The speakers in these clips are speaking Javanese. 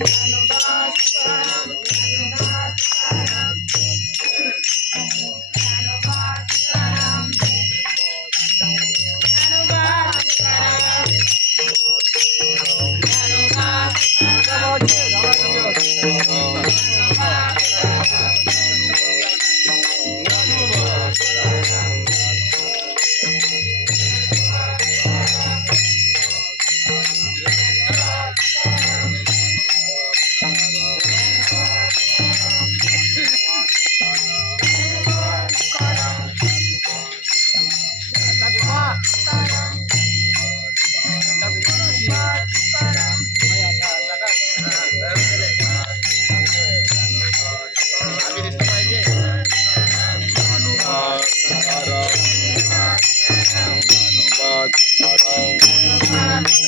Thank you.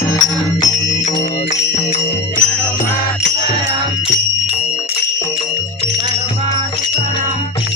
Thank you.